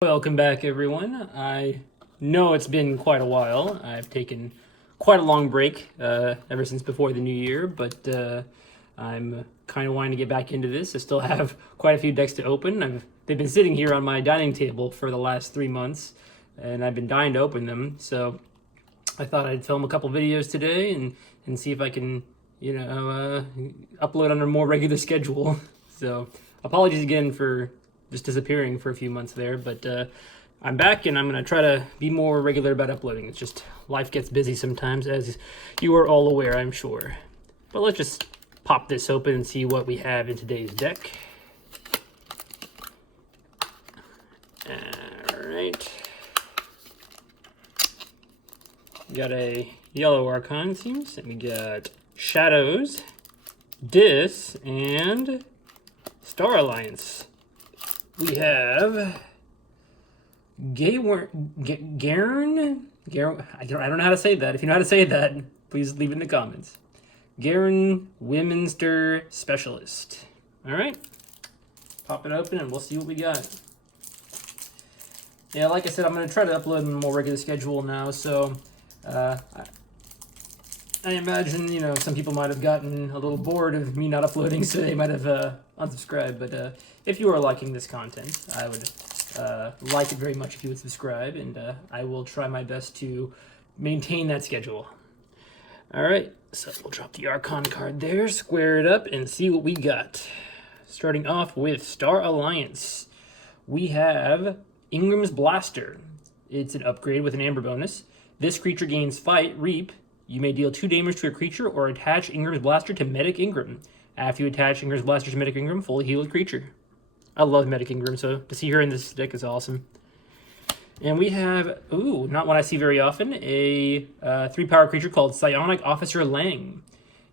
Welcome back, everyone. I know it's been quite a while. I've taken quite a long break ever since before the new year, but I'm kind of wanting to get back into this. I still have quite a few decks to open. They've been sitting here on my dining table for the last 3 months, and I've been dying to open them. So I thought I'd film a couple videos today and see if I can, upload on a more regular schedule. So apologies again for just disappearing for a few months there, but I'm back and I'm going to try to be more regular about uploading. It's just life gets busy sometimes, as you are all aware, I'm sure. But let's just pop this open and see what we have in today's deck. Alright. We got a yellow Archon, it seems, and we got Shadows, Dis, and Star Alliance. We have Garen. I don't know how to say that. If you know how to say that, please leave it in the comments. Garen Womenster Specialist. All right, pop it open and we'll see what we got. Yeah, like I said, I'm going to try to upload on a more regular schedule now. So I imagine, some people might have gotten a little bored of me not uploading, so they might have unsubscribed. But if you are liking this content, I would like it very much if you would subscribe, and I will try my best to maintain that schedule. All right, so we'll drop the Archon card there, square it up, and see what we got. Starting off with Star Alliance, we have Ingram's Blaster. It's an upgrade with an Amber bonus. This creature gains Fight, Reap. You may deal 2 damage to a creature or attach Ingram's Blaster to Medic Ingram. After you attach Ingram's Blaster to Medic Ingram, fully heal the creature. I love Medic Ingram, so to see her in this deck is awesome. And we have, not one I see very often, a 3-power creature called Psionic Officer Lang.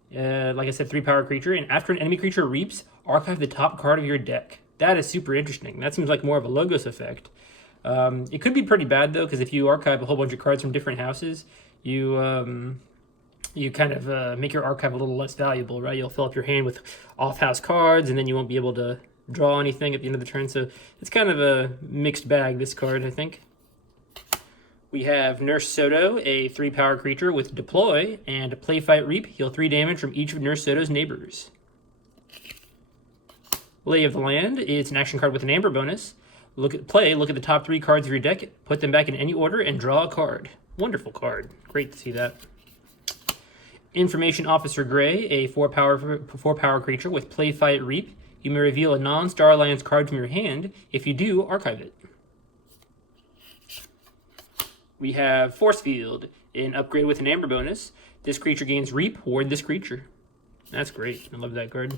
Like I said, 3-power creature, and after an enemy creature reaps, archive the top card of your deck. That is super interesting. That seems like more of a Logos effect. It could be pretty bad, though, because if you archive a whole bunch of cards from different houses, you kind of make your archive a little less valuable, right? You'll fill up your hand with off-house cards, and then you won't be able to draw anything at the end of the turn. So it's kind of a mixed bag, this card, I think. We have Nurse Soto, a 3-power creature with Deploy, and Play, Fight, Reap. Heal 3 damage from each of Nurse Soto's neighbors. Lay of the Land is an action card with an Amber bonus. Look at the top 3 cards of your deck, put them back in any order, and draw a card. Wonderful card. Great to see that. Information Officer Gray, a 4-power creature with Play, Fight, Reap. You may reveal a non-Star Alliance card from your hand. If you do, archive it. We have Force Field, an upgrade with an Amber bonus. This creature gains Reap, ward this creature. That's great. I love that card.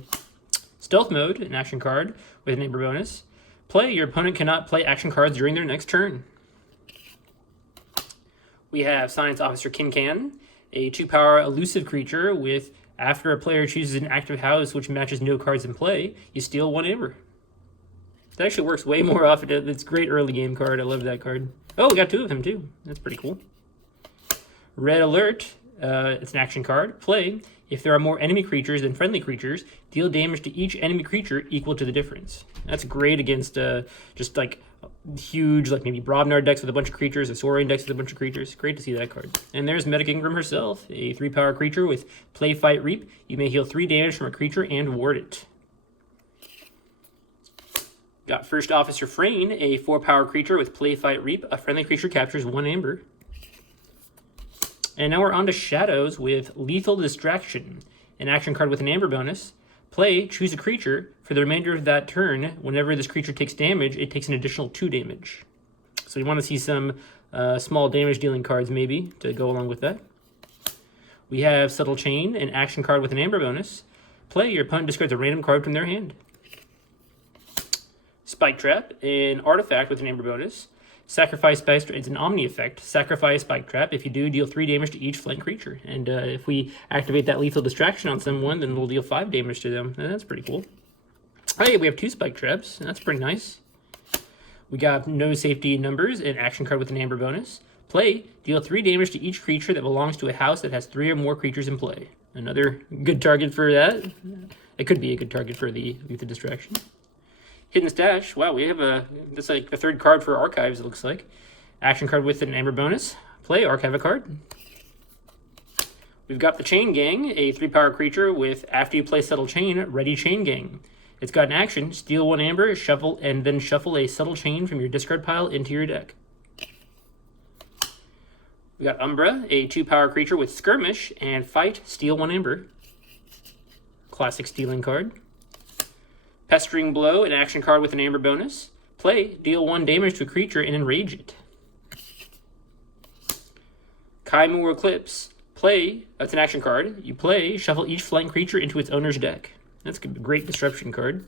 Stealth Mode, an action card with an Amber bonus. Play, your opponent cannot play action cards during their next turn. We have Science Officer Kincan, a 2-power elusive creature with, after a player chooses an active house which matches no cards in play, you steal 1 Amber. That actually works way more often. It's a great early game card. I love that card. Oh, we got 2 of them too. That's pretty cool. Red Alert, it's an action card. Play, if there are more enemy creatures than friendly creatures, deal damage to each enemy creature equal to the difference. That's great against just like huge, like maybe Brobnar decks with a bunch of creatures, a Saurian decks with a bunch of creatures. Great to see that card. And there's Medic Ingram herself, a 3-power creature with Play, Fight, Reap. You may heal 3 damage from a creature and ward it. Got First Officer Frayne, a 4-power creature with Play, Fight, Reap. A friendly creature captures 1 Amber. And now we're on to Shadows with Lethal Distraction, an action card with an Amber bonus. Play, choose a creature. For the remainder of that turn, whenever this creature takes damage, it takes an additional 2 damage. So you want to see some small damage dealing cards maybe to go along with that. We have Subtle Chain, an action card with an Amber bonus. Play, your opponent discards a random card from their hand. Spike Trap, an artifact with an Amber bonus. Sacrifice Spike Trap, it's an Omni effect. Sacrifice Spike Trap. If you do, deal 3 damage to each flank creature. And if we activate that Lethal Distraction on someone, then we'll deal 5 damage to them. And that's pretty cool. Hey, we have 2 Spike Traps. That's pretty nice. We got No Safety Numbers, an action card with an Amber bonus. Play, deal 3 damage to each creature that belongs to a house that has 3 or more creatures in play. Another good target for that. It could be a good target for the Lethal Distraction. Hidden Stash. Wow, we have that's like the third card for Archives, it looks like. Action card with an Amber bonus. Play, archive a card. We've got the Chain Gang, a 3-power creature with after you play Subtle Chain, ready Chain Gang. It's got an action, steal 1 Amber, shuffle, and then shuffle a Subtle Chain from your discard pile into your deck. We got Umbra, a 2-power creature with Skirmish, and fight, steal 1 Amber. Classic stealing card. Pestering Blow, an action card with an Amber bonus. Play, deal 1 damage to a creature and enrage it. Kaimu Eclipse. Play, that's an action card. You play, shuffle each flying creature into its owner's deck. That's a great disruption card.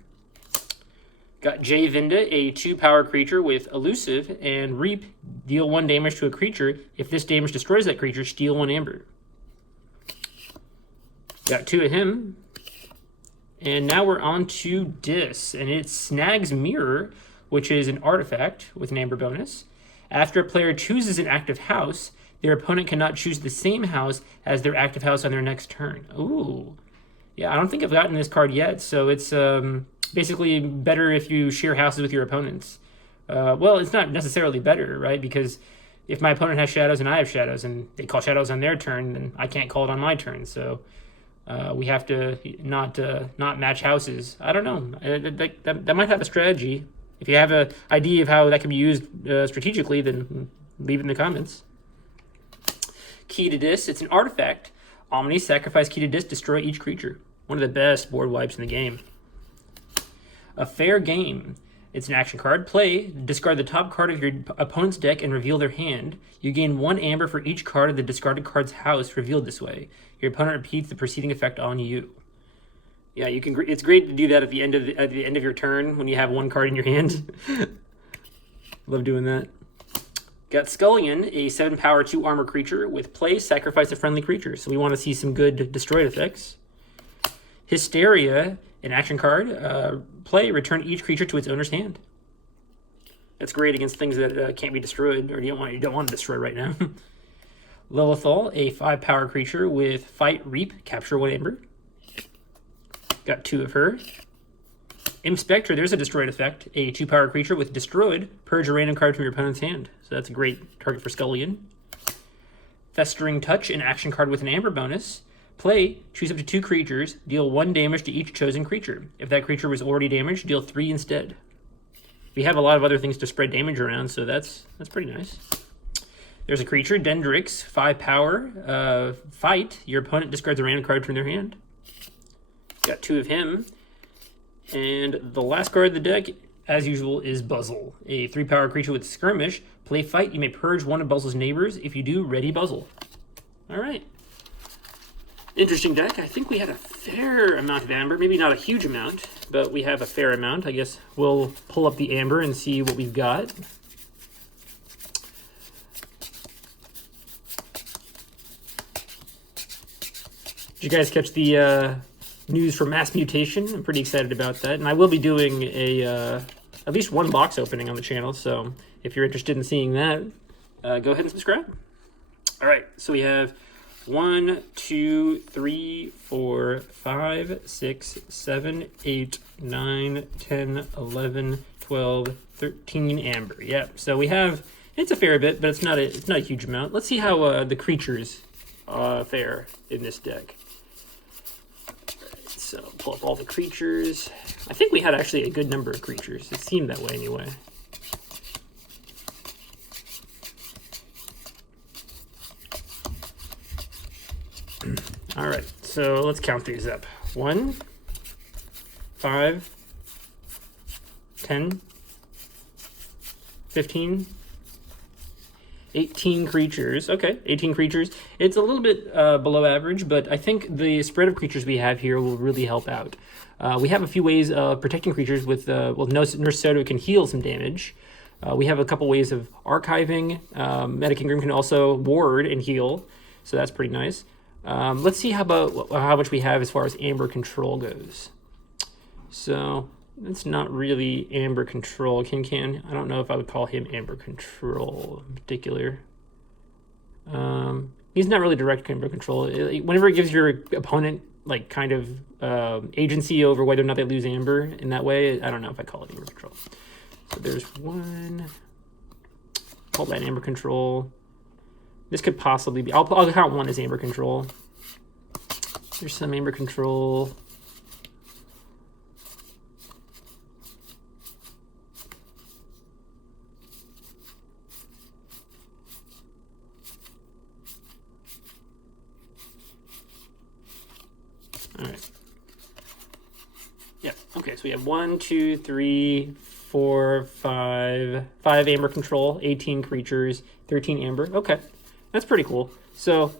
Got Jay Vinda, a 2-power creature with Elusive, and Reap, deal 1 damage to a creature. If this damage destroys that creature, steal 1 Amber. Got 2 of him. And now we're on to Dis, and it's Snag's Mirror, which is an artifact with an Amber bonus. After a player chooses an active house, their opponent cannot choose the same house as their active house on their next turn. Ooh. Yeah, I don't think I've gotten this card yet, so it's basically better if you share houses with your opponents. Well, it's not necessarily better, right? Because if my opponent has shadows and I have shadows, and they call shadows on their turn, then I can't call it on my turn. So we have to not match houses. I don't know. That might have a strategy. If you have an idea of how that can be used strategically, then leave it in the comments. Key to Dis, it's an artifact. Omni, sacrifice Key to Dis, destroy each creature. One of the best board wipes in the game. A Fair Game. It's an action card. Play, discard the top card of your opponent's deck and reveal their hand. You gain 1 Amber for each card of the discarded card's house revealed this way. Your opponent repeats the preceding effect on you. Yeah, you can. It's great to do that at the end of your turn when you have 1 card in your hand. Love doing that. Got Scullion, a 7-power 2-armor creature with play, sacrifice a friendly creature. So we want to see some good destroyed effects. Hysteria, an action card. Play, return each creature to its owner's hand. That's great against things that can't be destroyed, or you don't want to destroy right now. Lilithal, a 5-power creature with fight, reap, capture 1 Amber. Got 2 of her. Inspector, there's a destroyed effect. A 2-power creature with destroyed, purge a random card from your opponent's hand. So that's a great target for Scullion. Festering Touch, an action card with an Amber bonus. Play, choose up to 2 creatures, deal 1 damage to each chosen creature. If that creature was already damaged, deal 3 instead. We have a lot of other things to spread damage around, so that's pretty nice. There's a creature, Dendrix, 5-power. Fight, your opponent discards a random card from their hand. Got 2 of him. And the last card of the deck, as usual, is Buzzle. A 3-power creature with Skirmish. Play fight, you may purge 1 of Buzzle's neighbors. If you do, ready Buzzle. Alright. Interesting deck. I think we had a fair amount of Amber. Maybe not a huge amount, but we have a fair amount. I guess we'll pull up the Amber and see what we've got. Did you guys catch the news for Mass Mutation? I'm pretty excited about that, and I will be doing a at least 1 box opening on the channel, so if you're interested in seeing that, go ahead and subscribe. All right, so we have 1, 2, 3, 4, 5, 6, 7, 8, 9, 10, 11, 12, 13 Amber. Yep, so we have, it's a fair bit, but it's not a huge amount. Let's see how the creatures fare in this deck. So pull up all the creatures. I think we had actually a good number of creatures. It seemed that way anyway. All right, so let's count these up. 1, 5, 10, 15, 18 creatures. Okay, 18 creatures. It's a little bit below average, but I think the spread of creatures we have here will really help out. We have a few ways of protecting creatures with, well, Nurse Soto can heal some damage. We have a couple ways of archiving. Meta Kingdom can also ward and heal, so that's pretty nice. Let's see how much we have as far as Amber Control goes. So it's not really Amber Control. Can I don't know if I would call him Amber Control in particular. He's not really direct Amber Control. Whenever it gives your opponent like kind of agency over whether or not they lose amber in that way. I don't know if I call it amber control. So there's one. Call that amber control. This could possibly be. I'll count one as amber control. There's some amber control. All right. Yeah. Okay. So we have 1, 2, 3, 4, 5 amber control, 18 creatures, 13 amber. Okay, that's pretty cool. So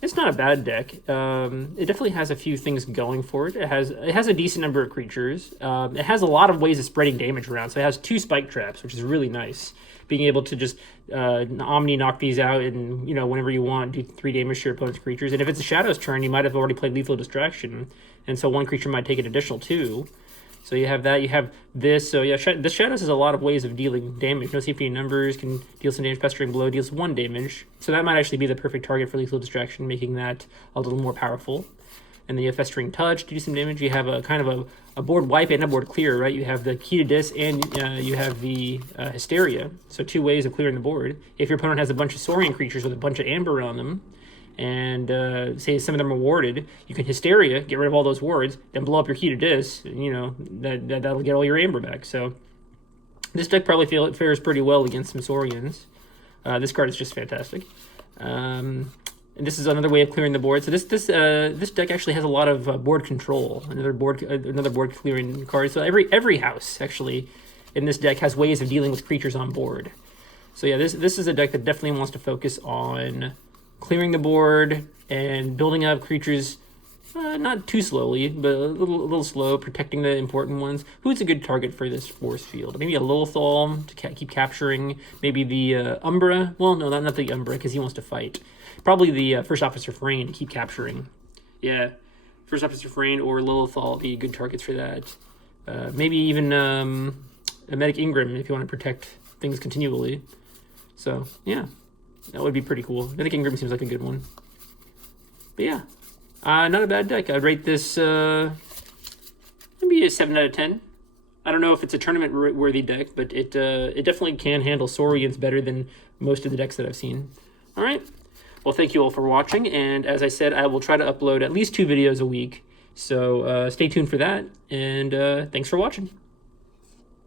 it's not a bad deck. It definitely has a few things going for it. It has a decent number of creatures. It has a lot of ways of spreading damage around. So it has 2 spike traps, which is really nice. Being able to just Omni knock these out and, you know, whenever you want, do 3 damage to your opponent's creatures. And if it's a Shadow's turn, you might have already played Lethal Distraction, and so one creature might take an additional 2. So you have that, you have this. So yeah, the Shadows has a lot of ways of dealing damage. No CP numbers, can deal some damage. Pestering Blow deals 1 damage. So that might actually be the perfect target for Lethal Distraction, making that a little more powerful. And then you have Festering Touch to do some damage. You have a kind of a board wipe and a board clear, right? You have the Key to Dis and you have the Hysteria. So 2 ways of clearing the board. If your opponent has a bunch of Saurian creatures with a bunch of amber on them, and say some of them are warded, you can Hysteria, get rid of all those wards, then blow up your Key to Dis, and, you know, that'll get all your amber back. So this deck probably fares pretty well against some Saurians. This card is just fantastic. And this is another way of clearing the board. So this deck actually has a lot of board control, another board clearing card. So every house actually in this deck has ways of dealing with creatures on board. So yeah, this is a deck that definitely wants to focus on clearing the board and building up creatures, not too slowly, but a little slow, protecting the important ones. Who's a good target for this force field? Maybe a Lilithal to keep capturing. Maybe the Umbra. Well, no, not the Umbra, because he wants to fight. Probably the First Officer Frayne to keep capturing. Yeah, First Officer Frayne or Lilithal would be good targets for that. Maybe even a Medic Ingram if you want to protect things continually. So, yeah. That would be pretty cool. Medic Ingram seems like a good one. But yeah, not a bad deck. I'd rate this maybe a 7 out of 10. I don't know if it's a tournament-worthy deck, but it definitely can handle Saurians better than most of the decks that I've seen. All right. Well, thank you all for watching. And as I said, I will try to upload at least 2 videos a week. So stay tuned for that. And thanks for watching.